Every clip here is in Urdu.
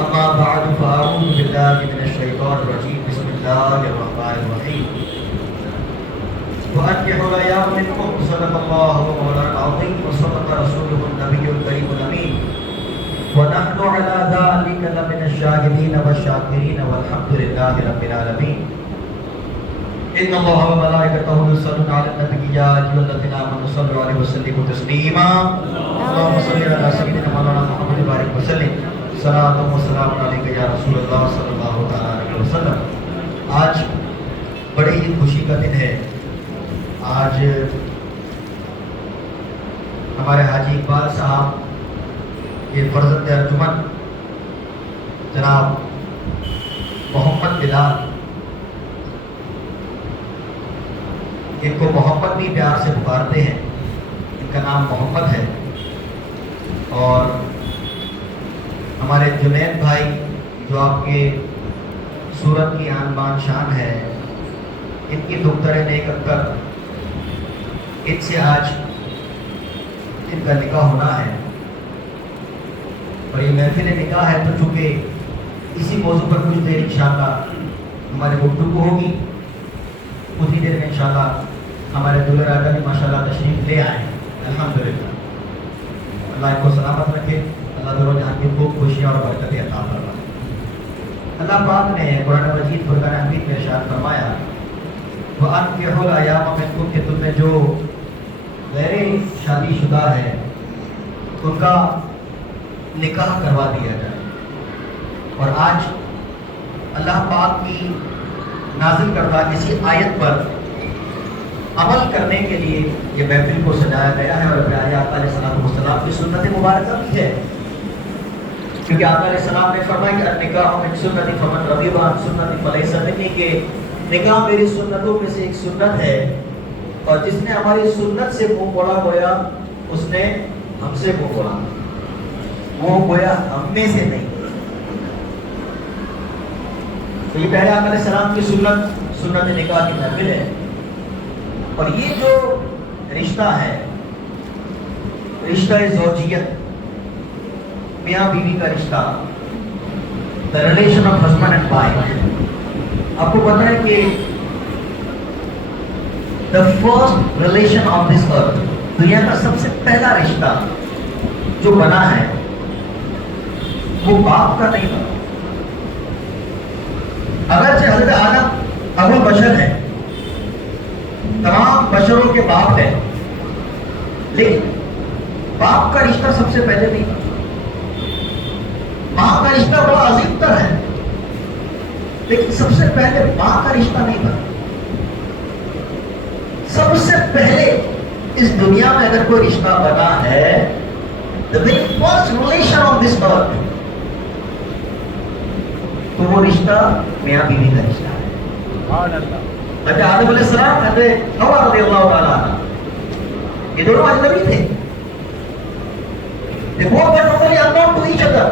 أما بعد فأعوذ بالله من الشيطان الرجيم بسم الله الرحمن الرحيم وأنكحوا الأيام منكم صدق الله مولانا العظيم وصدق رسوله النبي الكريم الأمين ونحن على ذلك لمن الشاهدين والشاكرين والحمد لله رب العالمين إن الله وملائكته يصلون على النبي يا أيها الذين آمنوا صلوا عليه وسلموا تسليما اللهم صل على سيدنا مولانا محمد وبارك وسلم صلاۃ و سلام علیک یا رسول اللہ صلی اللہ علیہ وسلم۔ آج بڑی ہی خوشی کا دن ہے۔ آج ہمارے حاجی اقبال صاحب یہ فرزند ارجمن جناب محمد بلال، ان کو محمد بھی پیار سے پکارتے ہیں، ان کا نام محمد ہے، اور ہمارے جنید بھائی جو آپ کے صورت کی آن بان شان ہے، ان کی دختر نیک اختر، ان سے آج ان کا نکاح ہونا ہے، اور یہ محفل نکاح ہے تو چونکہ اسی موضوع پر کچھ دیر انشاءاللہ ہمارے گفتگو ہوگی، اتنی دیر میں انشاءاللہ ہمارے دولہا راجہ بھی ماشاءاللہ تشریف لے آئے ہیں الحمدللہ۔ اللہ ان کو سلامت رکھے، اللہ دونوں جہاں کی خوب خوشیاں اور برکتیں عطا فرمائے۔ اللہ پاک نے قرآن مجید فرقان حمید میں ارشاد فرمایا وَأَنكِحُوا الْأَيَامَ مِنكُمْ کہ تم میں جو غیر شادی شدہ ہے ان کا نکاح کروا دیا جائے۔ اور آج اللہ پاک کی نازل کردہ کسی آیت پر عمل کرنے کے لیے یہ محفل کو سجایا گیا ہے، اور پیارے آقا علیہ السلام کی سنت مبارکہ بھی ہے، کیونکہ آقا علیہ السلام نے فرمایا کہ النکاح من سنتی فمن رغب عن سنتی فلیس منی، کہ نکاح میری سنتوں میں سے ایک سنت ہے، اور جس نے ہماری سنت سے منہ موڑا گویا اس نے ہم سے منہ موڑا، وہ گویا ہم میں سے نہیں۔ تو یہ پہلے آقا علیہ السلام کی سنت نکاح کی محفل ہے، اور یہ جو رشتہ ہے، رشتہ زوجیت، میاں بیوی کا رشتہ، the relation of husband and wife، آپ کو پتہ ہے کہ the first relation of this earth، دنیا کا سب سے پہلا رشتہ جو بنا ہے وہ باپ کا نہیں بنا۔ اگرچہ حضرت آدم ابو البشر ہے، تمام بشروں کے باپ ہے، لیکن باپ کا رشتہ سب سے پہلے نہیں بنا۔ ماں کا رشتہ بڑا عظیم تر ہے، لیکن سب سے پہلے ماں کا رشتہ نہیں بنا۔ سب سے پہلے اس دنیا میں اگر کوئی رشتہ بنا ہے the very first relation of this earth، تو وہ رشتہ میاں بیوی کا رشتہ ہے۔ حضرت آدم علیہ السلام، حضرت حوا رضی اللہ تعالیٰ عنہ، یہ دونوں اجنبی تھے، they both were totally unknown to each other۔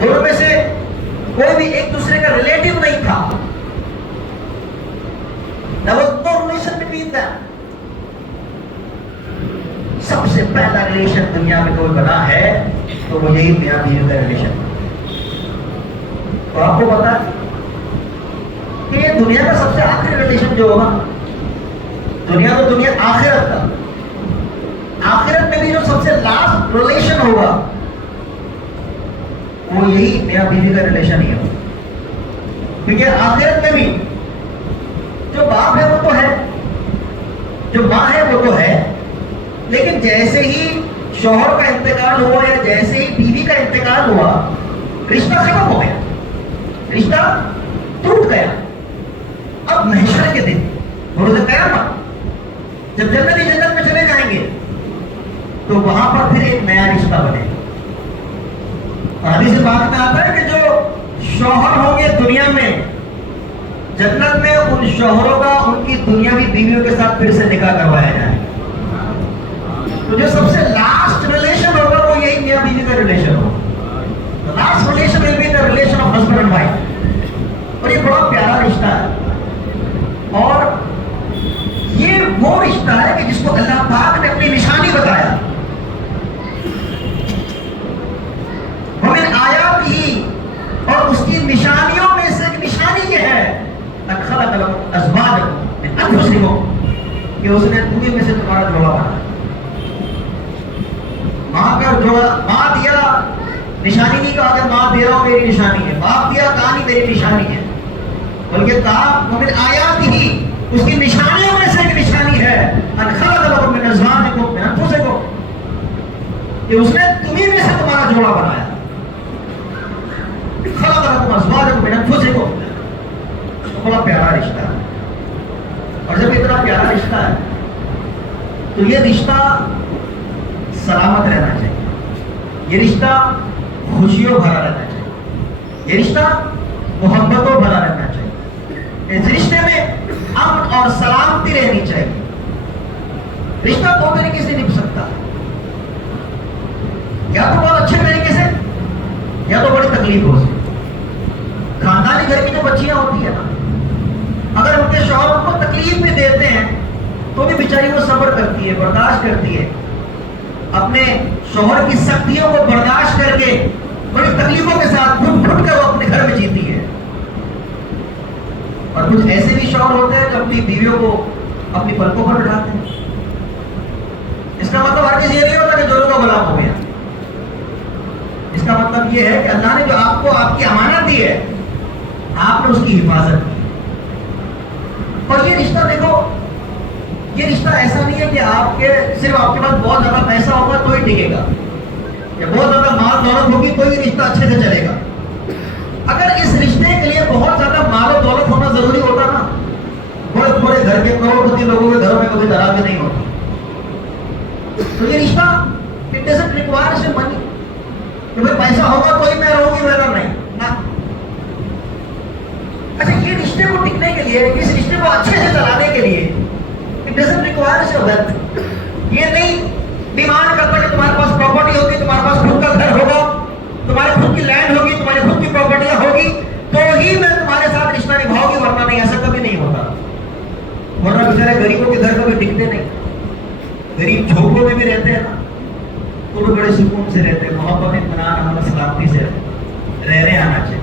دونوں میں سے کوئی بھی ایک دوسرے کا ریلیٹو نہیں تھا، there was no relation between them۔ سب سے پہلا ریلیشن دنیا میں کوئی بنا ہے تو وہ یہی میاں بیوی کا ریلیشن۔ تو آپ کو پتا ہے کہ یہ دنیا کا سب سے آخری ریلیشن جو ہوگا، دنیا تو دنیا آخرت کا، آخرت میں بھی جو سب سے لاسٹ ریلیشن ہوگا وہ یہی میاں بیوی کا ریلیشن ہی ہوگا، کیونکہ آخرت میں بھی جو باپ ہے وہ تو ہے، جو ماں ہے وہ تو ہے، لیکن جیسے ہی شوہر کا انتقال ہوا یا جیسے ہی بیوی کا انتقال ہوا، رشتہ ختم ہو گیا، رشتہ ٹوٹ گیا۔ اب محشر کے دن، روز قیامت، جب جنتی جنت میں چلے جائیں گے تو وہاں پر پھر ایک نیا رشتہ بنے گا۔ اور حدیث پاک میں آتا ہے کہ جو شوہر ہوں گے دنیا میں، جنت میں ان شوہروں کا ان کی دنیاوی بیویوں کے ساتھ پھر سے نکاح کروایا جائے گا۔ تو جو سب سے لاسٹ ریلیشن ہوگا وہ یہی میاں بیوی کا ریلیشن ہوگا۔ The last relation will be the relation of husband and wife۔ اور یہ بڑا پیارا رشتہ ہے، اور یہ وہ رشتہ ہے کہ جس کو اللہ پاک نے اپنی نشانی بتایا۔ کہ اس نے تمہیں میں سے تمہارا جوڑا بنایا. ماں کا جوڑا ماں دیا نشانی نہیں کہا کہ ماں دے رہا ہوں میری نشانی ہے, باپ دیا کہا نہیں میری نشانی ہے, بلکہ کہا ومن آیات ہی اس کی نشانیوں میں سے ایک نشانی ہے ان خلق لکم من ازواجکم من انفسکم کہ اس نے تمہیں میں سے تمہارا جوڑا بنایا. خلق لکم ازواجکم من انفسکم, بڑا پیارا رشتہ ہے. اور جب اتنا پیارا رشتہ ہے تو یہ رشتہ سلامت رہنا چاہیے, یہ رشتہ خوشیوں بھرا رہنا چاہیے, یہ رشتہ محبتوں بھرا رہنا چاہیے, اس رشتے میں امن اور سلامتی رہنی چاہیے. رشتہ دو طریقے سے نبھ سکتا ہے, یا تو بہت اچھے طریقے سے یا تو بڑی تکلیفوں سے. خاندانی گھر کی جو بچیاں ہوتی ہیں نا, اگر ان کے شوہر ان کو تکلیف بھی دیتے ہیں تو بھی بیچاری وہ صبر کرتی ہے, برداشت کرتی ہے, اپنے شوہر کی سختیوں کو برداشت کر کے بڑی تکلیفوں کے ساتھ گھٹ گھٹ کر وہ اپنے گھر میں جیتی ہے. اور کچھ ایسے بھی شوہر ہوتے ہیں جو اپنی بیویوں کو اپنی پلکوں پر بٹھاتے ہیں. اس کا مطلب ہر کسی یہ نہیں ہوتا کہ دونوں کا بلاپ ہو گیا. اس کا مطلب یہ ہے کہ اللہ نے جو آپ کو آپ کی امانت دی ہے آپ نے اس کی حفاظت کی. اور یہ رشتہ دیکھو, یہ رشتہ ایسا نہیں ہے کہ آپ کے صرف آپ کے پاس بہت زیادہ پیسہ ہوگا تو ہی ٹکے گا, یا بہت زیادہ مال دولت ہوگی تو یہ رشتہ اچھے سے چلے گا. اگر اس رشتے کے لیے بہت زیادہ مال و دولت ہونا ضروری ہوتا نا, بڑے بڑے گھر کے کروڑپتی لوگوں کے گھروں میں کبھی درازی نہیں ہوتی. تو یہ رشتہ it doesn't require money کہ بھائی پیسہ ہوگا تو ہی میں رہوں گی, ویسا نہیں. اچھا, یہ رشتے کو ٹکنے کے لیے, اس رشتے کو اچھے سے چلانے کے لیے it doesn't require your wealth. یہ نہیں ڈیمانڈ کرتا کہ تمہارے پاس پراپرٹی ہوگی, تمہارے پاس خود کا گھر ہوگا, تمہاری خود کی لینڈ ہوگی, تمہاری خود کی پراپرٹیاں ہوگی تو ہی میں تمہارے ساتھ رشتہ نبھاؤں گی, ورنہ نہیں. ایسا کبھی نہیں ہوتا. ورنہ بیچارے غریبوں کے گھر کبھی ٹکتے نہیں. غریب جھوپڑوں میں بھی رہتے ہیں نا تو بھی بڑے سکون سے رہتے ہیں, محبت اطمینان امن سلامتی سے رہنے آنا چاہیے.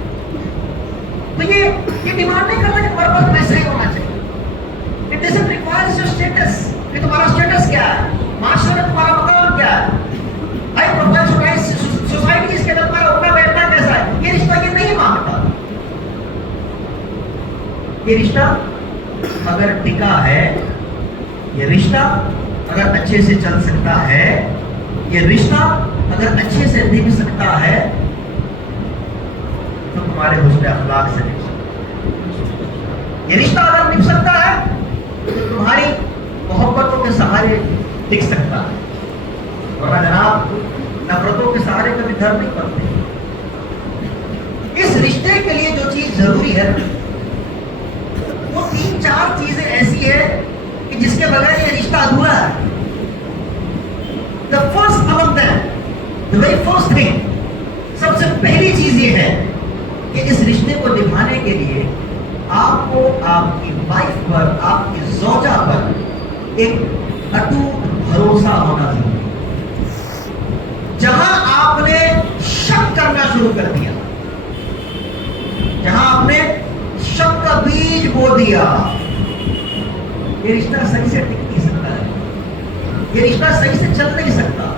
تو یہ ڈیمانڈ نہیں کرتا کہ تمہارے پاس پیسہ ہی ہونا چاہیے. It doesn't require your status کہ تمہارا اسٹیٹس کیا ہے, معاشرے میں تمہارا مقام کیا ہے, ہائی پروفیشنل سوسائٹی اس کے اندر تمہارا اٹھنا بیٹھنا کیسا ہے. یہ رشتہ یہ نہیں مانگتا. یہ رشتہ اگر ٹکا ہے, یہ رشتہ اگر اچھے سے چل سکتا ہے, یہ رشتہ اگر اچھے سے نبھ سکتا ہے تو تمہارے حسن اخلاق سے نبھ سکتا ہے. یہ رشتہ اگر نبھ سکتا ہے تو تمہاری محبتوں کے سہارے ٹک سکتا ہے, ورنہ جناب نفرتوں کے سہارے کبھی گھر نہیں بنتے. اس رشتے کے لیے جو چیز ضروری ہے وہ 3-4 چیزیں ایسی ہے کہ جس کے بغیر یہ رشتہ ادھورا ہے. The first among them, the very first thing, سب سے پہلی چیز یہ ہے کہ اس رشتے کو نبھانے کے لیے آپ کو آپ کی وائف پر, آپ کی زوجہ پر ایک اٹوٹ بھروسہ ہونا ضروری ہے. جہاں آپ نے شک کرنا شروع کر دیا, جہاں آپ نے شک کا بیج بو دیا, یہ رشتہ صحیح سے ٹک نہیں سکتا ہے, یہ رشتہ صحیح سے چل نہیں سکتا.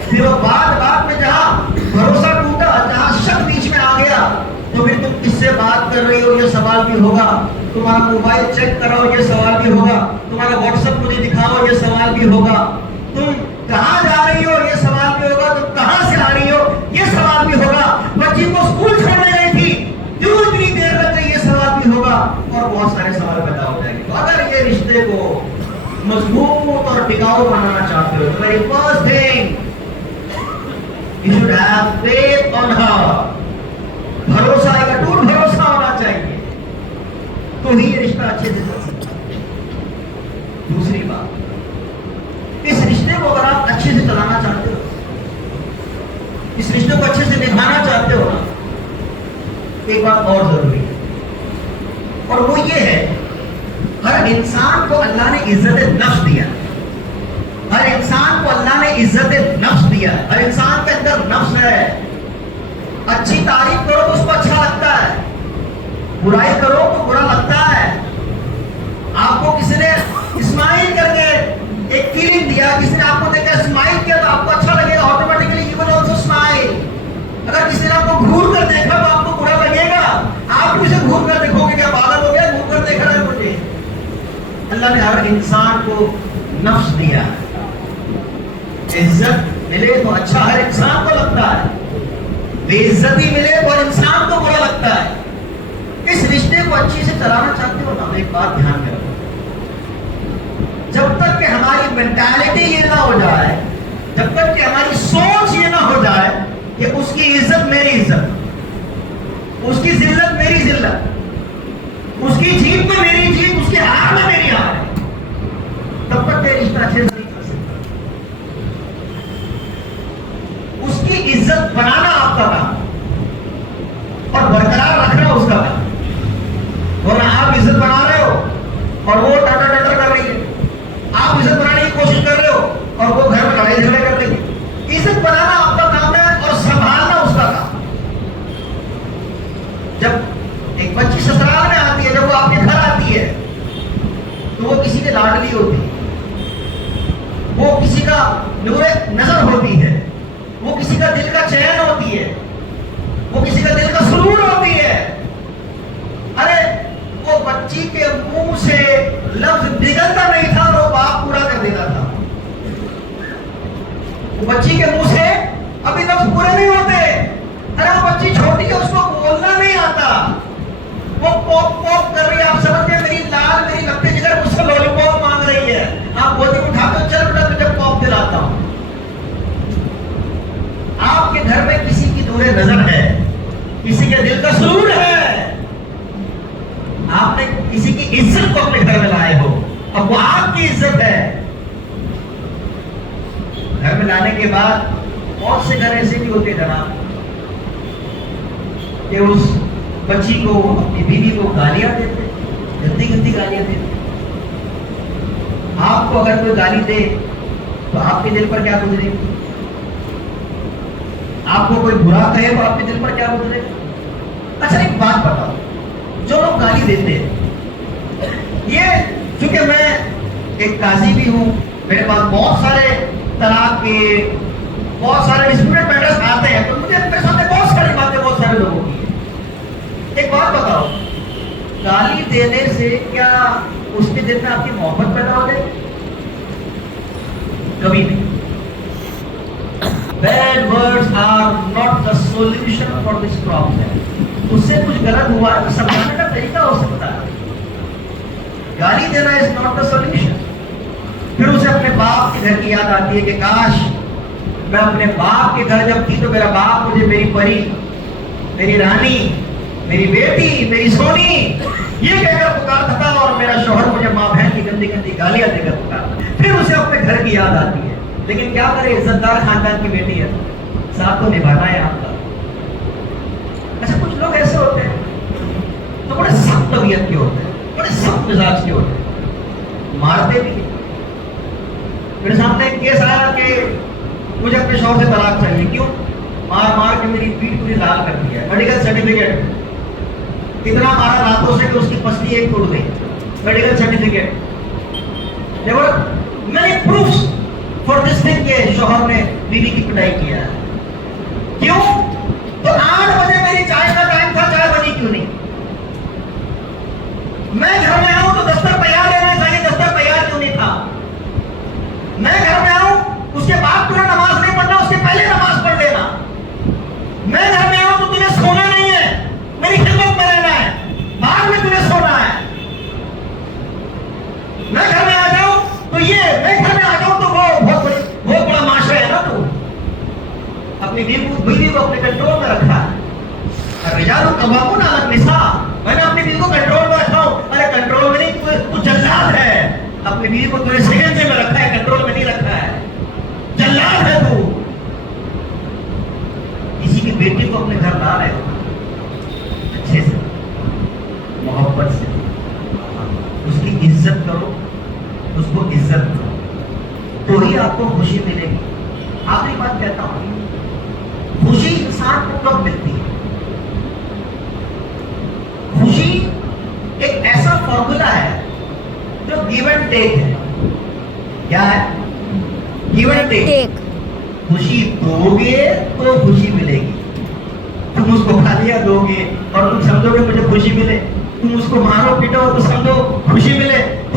پھر وہ بعد میں جہاں بھروسہ ٹوٹا, جہاں شک بیچ میں آ گیا تو پھر تم کس سے بات کر رہی ہو یہ سوال بھی ہوگا, تمہارا موبائل چیک کراؤ یہ سوال بھی ہوگا, تمہارا واٹس ایپ مجھے دکھاؤ یہ سوال بھی ہوگا, تم کہاں جا رہی ہو یہ سوال بھی ہوگا, تم کہاں سے آ رہی ہو یہ سوال بھی ہوگا, بچی کو اسکول چھوڑنے گئی تھی کیوں اتنی دیر لگ گئی یہ سوال بھی ہوگا, اور بہت سارے سوال پیدا ہو جائیں گے. تو اگر یہ رشتے کو مضبوط اور ٹکاؤ بنانا چاہتے ہو تو very first thing you should have faith on her. بھروسہ, ایک اٹوٹ بھروسہ ہونا چاہیے تو ہی یہ رشتہ اچھے سے چل سکتا ہے. دوسری بات, اس رشتے کو اگر آپ اچھے سے چلانا چاہتے ہو, اس رشتے کو اچھے سے نبھانا چاہتے ہو نا, ایک بات اور ضروری ہے, اور وہ یہ ہے ہر انسان کو اللہ نے عزت نفس دیا. ہر انسان کو اللہ نے عزت نفس دیا. ہر انسان کے اندر نفس ہے. اچھی تعریف کرو تو اس کو اچھا لگتا ہے, برائی کرو تو برا لگتا ہے. آپ کو کسی نے اسماعیل نے ہر انسان کو نفس دیا ہے. عزت ملے تو اچھا ہر انسان کو لگتا ہے, بے عزتی ملے تو ہر انسان کو برا لگتا ہے. اس رشتے کو اچھی سے چلانا چاہتے ہو نا, ایک بات دھیان میں رکھو, جب تک کہ ہماری مینٹالٹی یہ نہ ہو جائے, جب تک کہ ہماری سوچ یہ نہ ہو جائے کہ اس کی عزت میری عزت, اس کی ذلت میری ذلت, اس کی جیت میں میری جیت, اس کی ہار میں میری ہار ہے, تب تک یہ رشتہ اچھے سے نہیں چل سکتا. اس کی عزت بنانا آپ کا کام اور برقرار رکھنا اس کا کام. ورنہ آپ عزت بنا رہے ہو اور وہ ٹٹر ٹٹر کر رہی ہے, آپ عزت بنانے کی کوشش کر رہے ہو اور وہ گھر میں لڑائی جھگڑے کر رہی ہے. عزت بنانا آپ کا کام ہے اور سنبھالنا اس کا کام. جب ایک بچی سسرال میں آتی ہے, جب وہ آپ کے گھر آتی ہے تو وہ کسی کے لاڈلی ہوتی ہے, وہ کسی کا نور نظر ہوتی ہے, وہ کسی کا دل کا چین ہوتی ہے, وہ کسی کا دل کا سرور ہوتی ہے. ارے وہ بچی کے منہ سے لفظ نکلتا نہیں تھا, وہ باپ پورا کر دیتا تھا. وہ بچی کے منہ سے ابھی لفظ پورے نہیں ہوتے. ارے وہ بچی چھوٹی ہے, اس کو بولنا نہیں آتا, وہ پوپ پوپ کر رہی ہے. آپ سمجھتے ہیں میری لال میری لپٹے جگر مجھ سے لولی پاپ مانگ رہی ہے, آپ گودی میں اٹھا کے چل بیٹا تجھے پاپ دلاتا ہوں. آپ کے گھر میں کسی کی دور نظر ہے, کسی کے دل کا سرور ہے, آپ نے کسی کی عزت کو اپنے گھر میں لائے ہو, اب وہ آپ کی عزت ہے. گھر میں لانے کے بعد بہت سے گھر ایسے بھی ہوتے جناب کہ اس بچی کو, اپنی بیوی کو گالیاں دیتے, گندی گندی گالیاں دیتے. آپ کو اگر کوئی گالی دے تو آپ کے دل پر کیا گزرے گی؟ آپ کو کوئی برا کہے تو آپ کے دل پر کیا گزرے گا؟ اچھا ایک بات بتاؤ, جو لوگ گالی دیتے ہیں, یہ چونکہ میں ایک قاضی بھی ہوں, میرے پاس بہت سارے طلاق کے بہت سارے ڈسپیوٹڈ میٹرز آتے ہیں, تو مجھے میرے سامنے بہت ساری باتیں بہت سارے لوگوں کی ہیں. ایک بات بتاؤ, گالی دینے سے کیا اس کے دل میں آپ کی محبت پیدا ہو جائے؟ کبھی نہیں. Bad words are not the solution for this problem. اس سے کچھ غلط ہوا ہے تو سمجھانے کا طریقہ ہو سکتا ہے. گالی دینا is not the solution. پھر اسے اپنے باپ کے گھر کی یاد آتی ہے کہ کاش میں اپنے باپ کے گھر جب تھی تو میرا باپ مجھے میری پری, میری رانی, میری بیٹی, میری سونی یہ کہہ کر پکارتا تھا, اور میرا شوہر مجھے ماں بہن کی گندی گندی گالیاں دے کر پکارتا. پھر اسے اپنے گھر کی یاد آتی ہے. لیکن کیا کرے, عزت دار خاندان کی بیٹی ہے, ساتھ تو نبھانا ہے آپ کا. اچھا کچھ لوگ ایسے ہوتے ہیں تو بڑے سخت طبیعت کے ہوتے ہیں, بڑے سخت مزاج کے ہوتے ہیں, مارتے بھی. میرے سامنے ایک کیس آیا کہ مجھے اپنے شوہر سے طلاق چاہیے. کیوں؟ مار مار کے میری پیٹھ پوری لال کر دی ہے. میڈیکل سرٹیفکیٹ اتنا مارا راتوں سے کہ اس کی پسلی ایک ٹوٹ گئی. Medical certificate, many proofs for this thing کہ شوہر نے بیوی کی پٹائی کیا ہے. کیوں؟ تو 8 بجے میری چائے کا ٹائم تھا, چائے بنی کیوں نہیں؟ میں گھر میں آؤں تو دستر تیار لینا چاہیے, دستر تیار کیوں نہیں تھا؟ میں گھر میں آؤں اس کے بعد تمہیں نماز نہیں پڑھنا, اس کے پہلے نماز پڑھ لینا. میں گھر میں آؤں تو تمہیں سونا نہیں ہے, میری خدمت میں رہنا ہے, بعد میں تمہیں سونا ہے. میں گھر میں آ جاؤں تو یہ, میں گھر میں آ جاؤں تو وہ بہت بڑا معاشرہ ہے نا. تو اپنی بیوی کو اپنے کنٹرول میں رکھا ہے. الرجال قوامون علی النساء, میں نے اپنی بیوی کو کنٹرول میں رکھا ہوں. ارے کنٹرول میں نہیں, تو جلاد ہے. اپنی بیوی کو تمہیں سیکنڈ میں رکھا ہے, کنٹرول میں نہیں رکھا ہے, جلاد ہے تو. کسی کی بیٹی کو اپنے گھر لا رہے ہو, اچھے سے محبت سے اس کی عزت کرو, اس کو عزت کرو, تو ہی آپ کو خوشی ملے گی. آخری بات کہتا ہوں, خوشی انسان کو کب ملتی ہے؟ خوشی ایک ایسا فارمولا ہے جو گیو اینڈ ٹیک ہے. کیا ہے؟ Give and take. خوشی دو گے تو خوشی ملے گی. تم اس کو گالیاں دو گے اور تم سمجھو گے مجھے خوشی ملے, تم اس کو مارو پیٹو تو سمجھو خوشی ملے,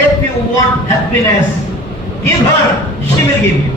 If you want happiness, give her, she will give you.